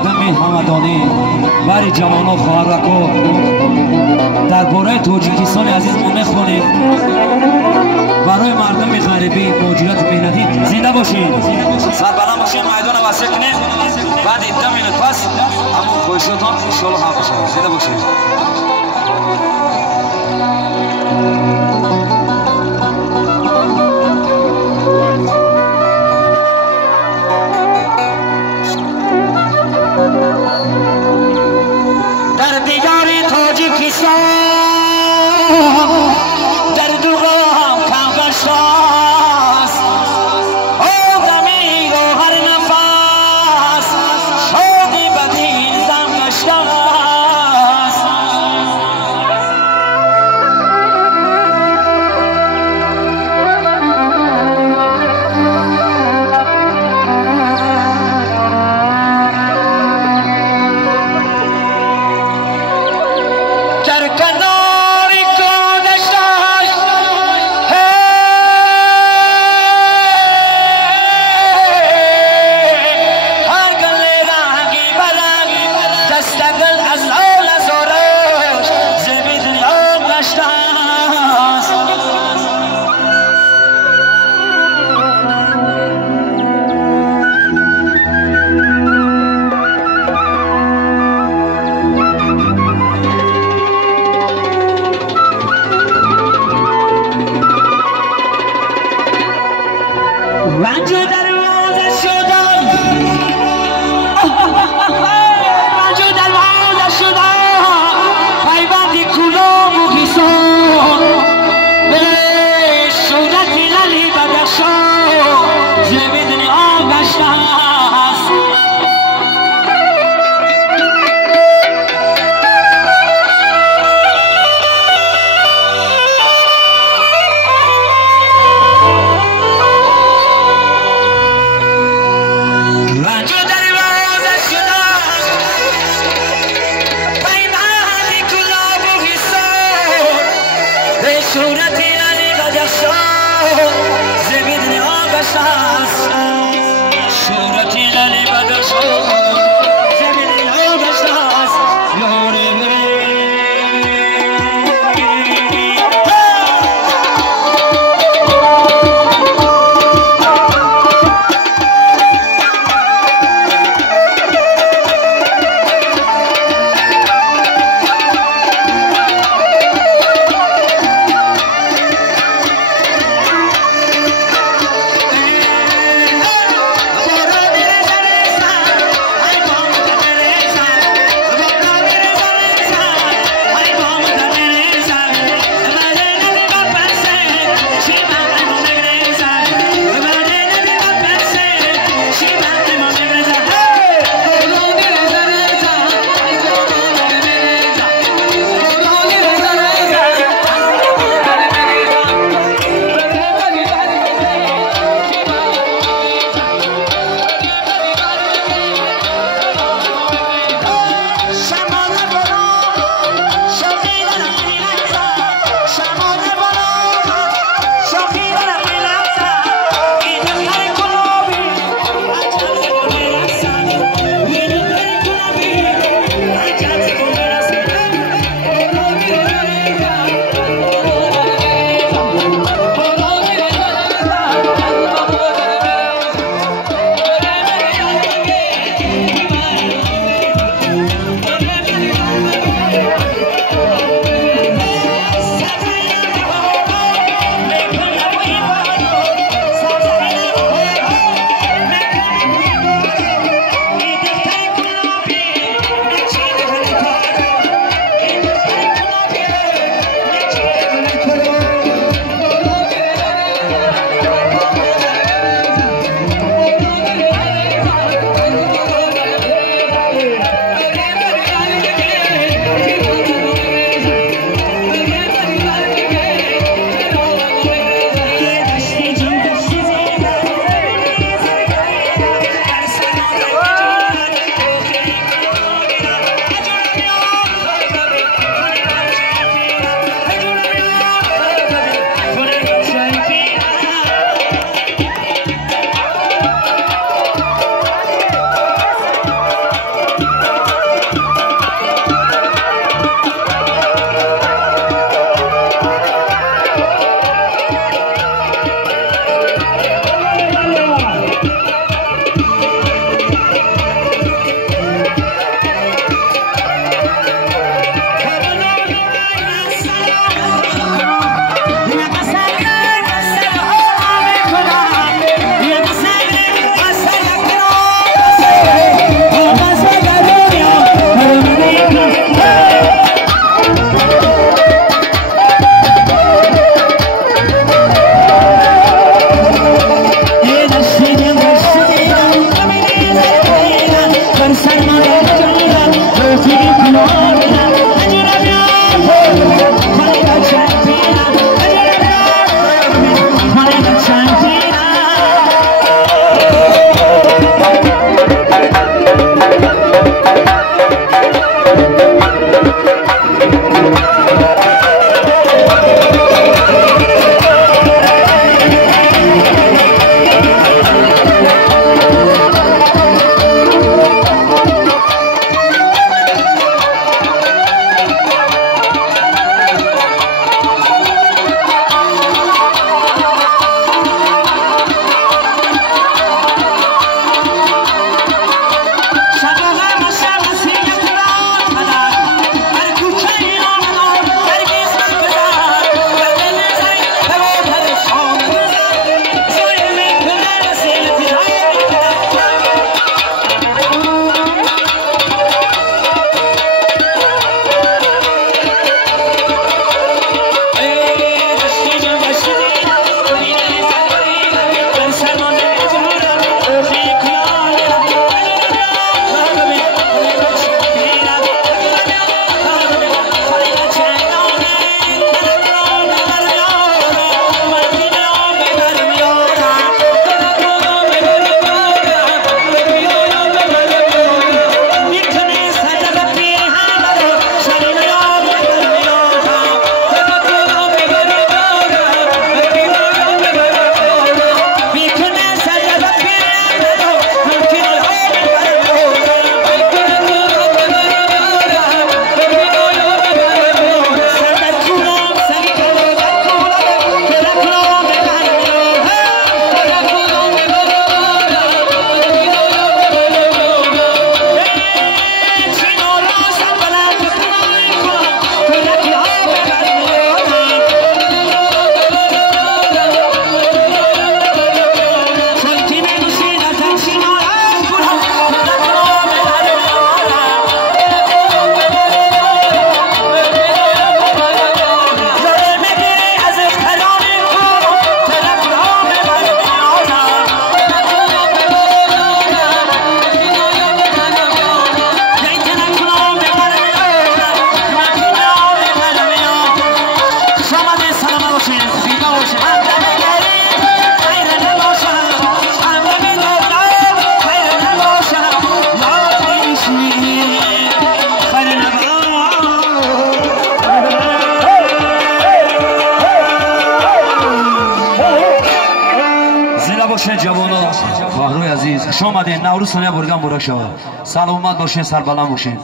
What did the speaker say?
мардами ҳамадонӣ бари ҷавоно хоҳаррако дар бораи тоҷикистони азиз мо мехонем. барои мардами ғарибӣ муҳоҷирати меҳнатӣ зинда бошед. сарбаланд бошед, майдона васеъ кунед. баъди 10 минут пас ҳамон хоҳишотон иншоалло ҳал мешавад. зинда бошед. در دیدار تاجیکستان در دوغام کم گشتاست آدمی و هر نفس شادی بدین دم گشتاست رنج دروازه شدم رنج دروازه شدم پیوندی کلام و حسان به شدتی للی بدشان زمین آگشتم صورتی علی بدخشان زمین آگشت است صورتی علی بدخشان زمین آگشت است یاری باشین جوانا خواهرای عزیز خوش آمدین نوروز سنه برگان برک شود سلامت باشین سربلند باشین